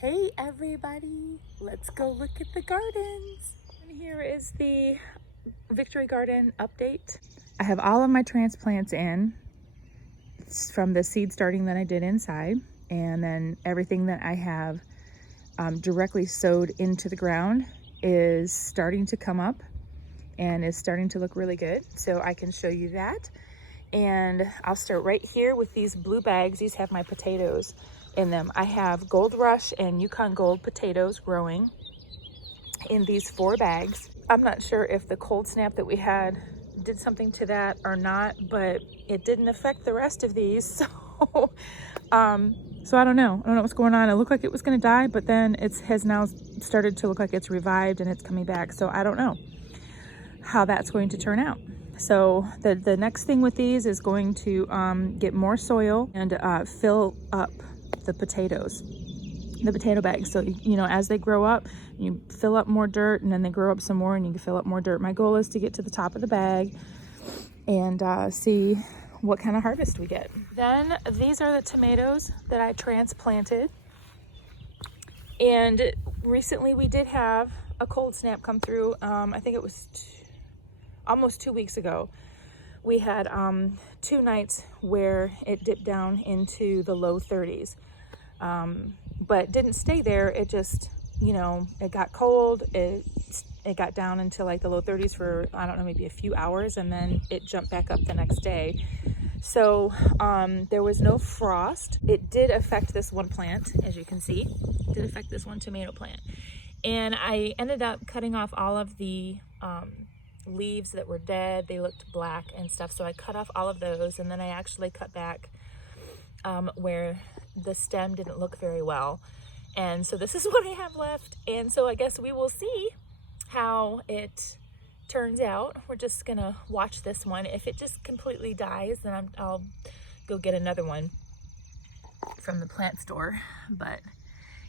Hey everybody, let's go look at the gardens. And here is the Victory Garden update. I have all of my transplants in from the seed starting that I did inside, and then everything that I have directly sowed into the ground is starting to come up and is starting to look really good. So I can show you that. And I'll start right here with these blue bags. These have my potatoes in them. I have Gold Rush and Yukon Gold potatoes growing in these 4 bags. I'm not sure if the cold snap that we had did something to that or not, but it didn't affect the rest of these. So I don't know what's going on. It looked like it was going to die, but then it has now started to look like it's revived and it's coming back. So I don't know how that's going to turn out. So the next thing with these is going to get more soil and fill up the potatoes, the potato bags. So, you know, as they grow up, you fill up more dirt, and then they grow up some more and you can fill up more dirt. My goal is to get to the top of the bag and see what kind of harvest we get. Then these are the tomatoes that I transplanted. And recently we did have a cold snap come through. I think it was almost 2 weeks ago. We had 2 nights where it dipped down into the low 30s, but didn't stay there. It just, you know, it got cold. It got down into like the low 30s for, I don't know, maybe a few hours, and then it jumped back up the next day. So there was no frost. It did affect this one plant, as you can see. It did affect this one tomato plant. And I ended up cutting off all of the leaves that were dead. They looked black and stuff, so I cut off all of those, and then I actually cut back where the stem didn't look very well. And so this is what I have left, and so I guess we will see how it turns out. We're just gonna watch this one. If it just completely dies, then I'll go get another one from the plant store. But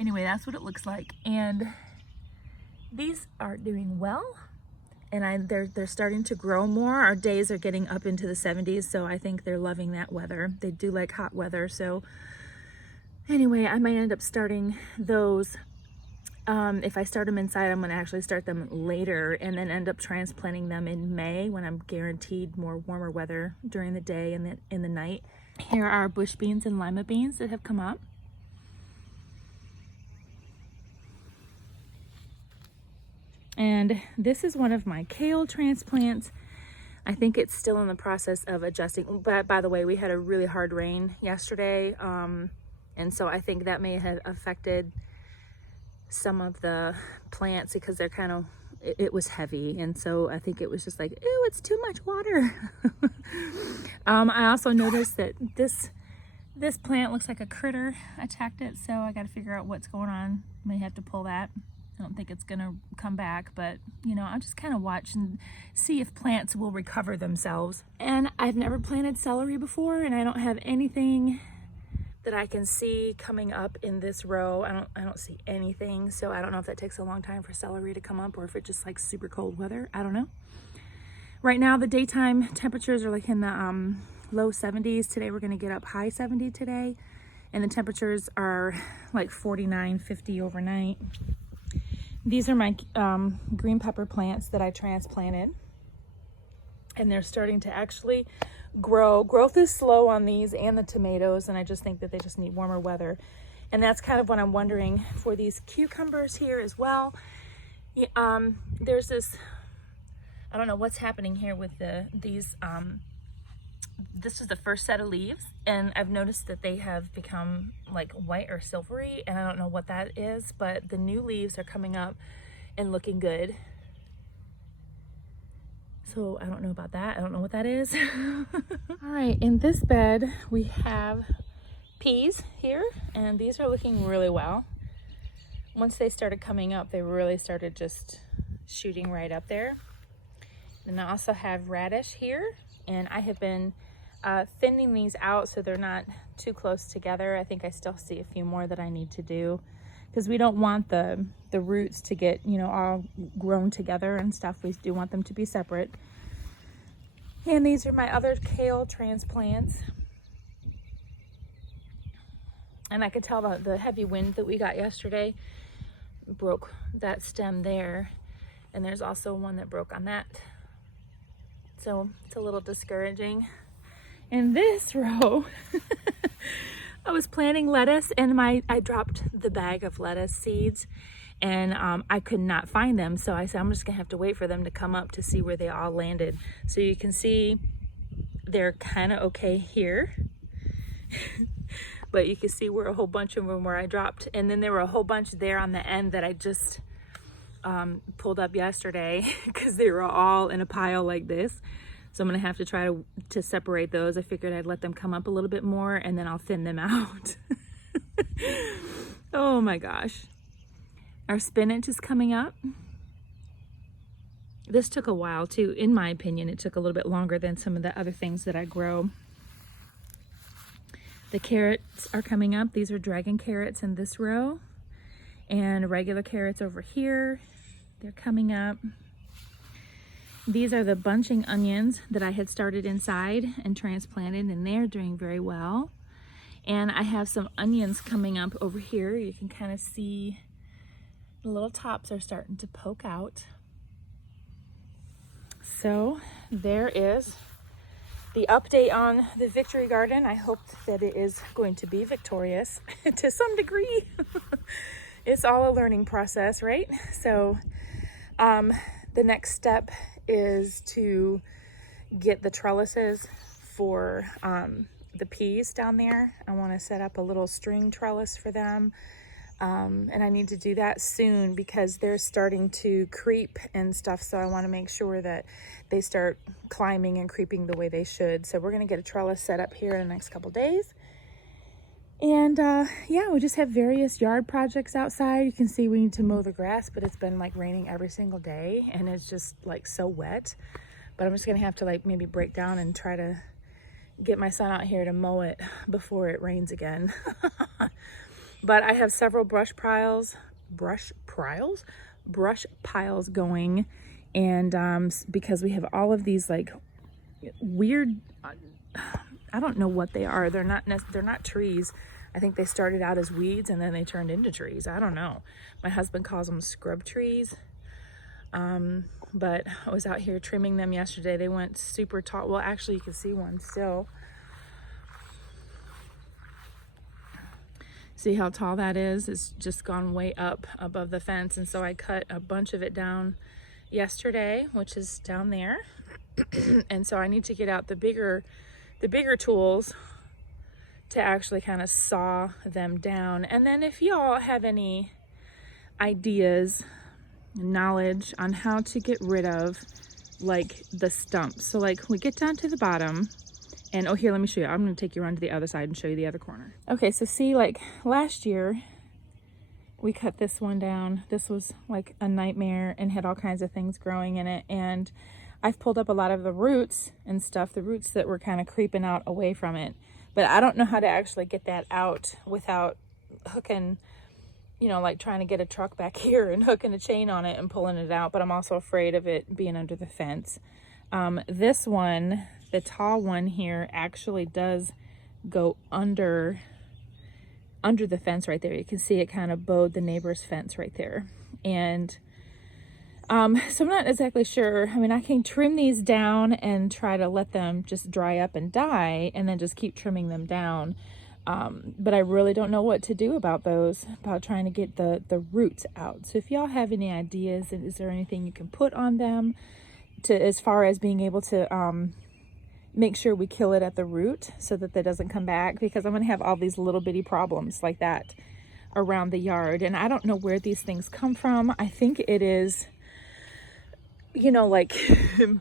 anyway, that's what it looks like, and these are doing well. And they're starting to grow more. Our days are getting up into the 70s, so I think they're loving that weather. They do like hot weather. So anyway, I might end up starting those. If I start them inside, I'm gonna actually start them later and then end up transplanting them in May when I'm guaranteed more warmer weather during the day and in the night. Here are bush beans and lima beans that have come up. And this is one of my kale transplants. I think it's still in the process of adjusting. But by the way, we had a really hard rain yesterday. And so I think that may have affected some of the plants because they're kind of, it was heavy. And so I think it was just like, ew, it's too much water. I also noticed that this plant looks like a critter attacked it. So I got to figure out what's going on. May have to pull that. I don't think it's gonna come back, but you know, I'll just kind of watch and see if plants will recover themselves. And I've never planted celery before, and I don't have anything that I can see coming up in this row. I don't see anything, so I don't know if that takes a long time for celery to come up or if it's just like super cold weather. I don't know. Right now the daytime temperatures are like in the low 70s. Today we're gonna get up high 70 today, and the temperatures are like 49, 50 overnight. These are my green pepper plants that I transplanted, and they're starting to actually grow. Growth is slow on these and the tomatoes, and I just think that they just need warmer weather. And that's kind of what I'm wondering for these cucumbers here as well. There's this, I don't know what's happening here with these. This is the first set of leaves, and I've noticed that they have become like white or silvery, and I don't know what that is, but the new leaves are coming up and looking good. So I don't know about that. I don't know what that is. All right, in this bed we have peas here, and these are looking really well. Once they started coming up, they really started just shooting right up there. And I also have radish here, and I have been thinning these out so they're not too close together. I think I still see a few more that I need to do because we don't want the roots to get, you know, all grown together and stuff. We do want them to be separate. And these are my other kale transplants. And I could tell the heavy wind that we got yesterday broke that stem there. And there's also one that broke on that. So it's a little discouraging. In this row, I was planting lettuce and I dropped the bag of lettuce seeds and I could not find them. So I said, I'm just gonna have to wait for them to come up to see where they all landed. So you can see they're kind of okay here. But you can see where a whole bunch of them where I dropped. And then there were a whole bunch there on the end that I just pulled up yesterday because they were all in a pile like this. So I'm gonna have to try to separate those. I figured I'd let them come up a little bit more and then I'll thin them out. Oh my gosh. Our spinach is coming up. This took a while too. In my opinion, it took a little bit longer than some of the other things that I grow. The carrots are coming up. These are dragon carrots in this row. And regular carrots over here. They're coming up. These are the bunching onions that I had started inside and transplanted, and they're doing very well. And I have some onions coming up over here. You can kind of see the little tops are starting to poke out. So there is the update on the Victory Garden. I hope that it is going to be victorious to some degree. It's all a learning process, right? So the next step is to get the trellises for the peas down there. I want to set up a little string trellis for them. And I need to do that soon because they're starting to creep and stuff. So I want to make sure that they start climbing and creeping the way they should. So we're going to get a trellis set up here in the next couple days. And yeah, we just have various yard projects outside. You can see we need to mow the grass, but it's been like raining every single day and it's just like so wet. But I'm just gonna have to like maybe break down and try to get my son out here to mow it before it rains again. But I have several brush piles going, and because we have all of these like weird, I don't know what they are. They're not trees. I think they started out as weeds and then they turned into trees. I don't know. My husband calls them scrub trees. But I was out here trimming them yesterday. They went super tall. Well, actually you can see one still. See how tall that is? It's just gone way up above the fence. And so I cut a bunch of it down yesterday, which is down there. And so I need to get out the bigger tools to actually kind of saw them down. And then if y'all have any ideas, knowledge on how to get rid of like the stumps. So like we get down to the bottom and oh, here, let me show you. I'm going to take you around to the other side and show you the other corner. Okay, so see, like last year we cut this one down. This was like a nightmare and had all kinds of things growing in it. And I've pulled up a lot of the roots and stuff, the roots that were kind of creeping out away from it. But I don't know how to actually get that out without hooking, you know, like trying to get a truck back here and hooking a chain on it and pulling it out. But I'm also afraid of it being under the fence. This one, the tall one here, actually does go under the fence right there. You can see it kind of bowed the neighbor's fence right there. And so I'm not exactly sure. I mean, I can trim these down and try to let them just dry up and die and then just keep trimming them down. But I really don't know what to do about those, about trying to get the roots out. So if y'all have any ideas, is there anything you can put on them to, as far as being able to make sure we kill it at the root so that doesn't come back? Because I'm going to have all these little bitty problems like that around the yard. And I don't know where these things come from. I think it is, you know, like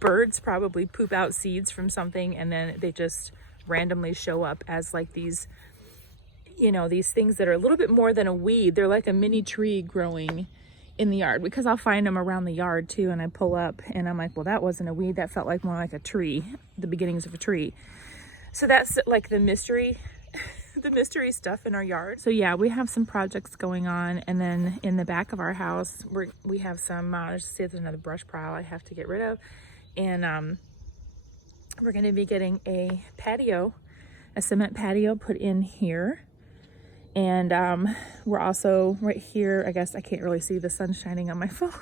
birds probably poop out seeds from something and then they just randomly show up as like these, you know, these things that are a little bit more than a weed. They're like a mini tree growing in the yard, because I'll find them around the yard too. And I pull up and I'm like, well, that wasn't a weed. That felt like more like a tree, the beginnings of a tree. So that's like the mystery, the mystery stuff in our yard. So yeah, we have some projects going on. And then in the back of our house, we have some, see, there's another brush pile I have to get rid of. And we're going to be getting a patio, a cement patio put in here. And we're also right here, I guess I can't really see, the sun shining on my phone.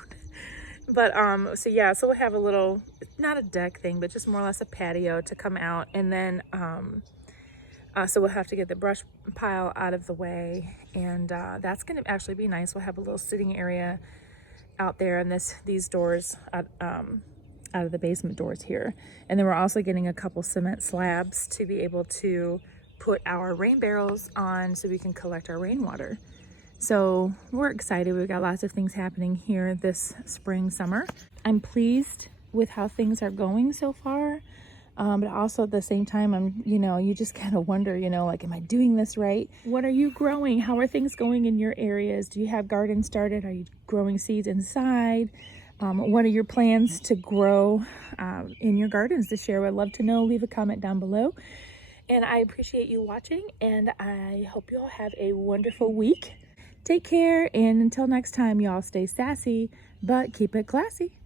But so yeah, so we'll have a little, not a deck thing, but just more or less a patio to come out. And then so we'll have to get the brush pile out of the way, and that's going to actually be nice. We'll have a little sitting area out there, and these doors out of the basement doors here. And then we're also getting a couple cement slabs to be able to put our rain barrels on so we can collect our rainwater. So we're excited. We've got lots of things happening here this spring, summer. I'm pleased with how things are going so far. But also at the same time, you just kind of wonder, like, am I doing this right? What are you growing? How are things going in your areas? Do you have gardens started? Are you growing seeds inside? What are your plans to grow in your gardens this year? I'd love to know. Leave a comment down below. And I appreciate you watching, and I hope you all have a wonderful week. Take care, and until next time, y'all stay sassy, but keep it classy.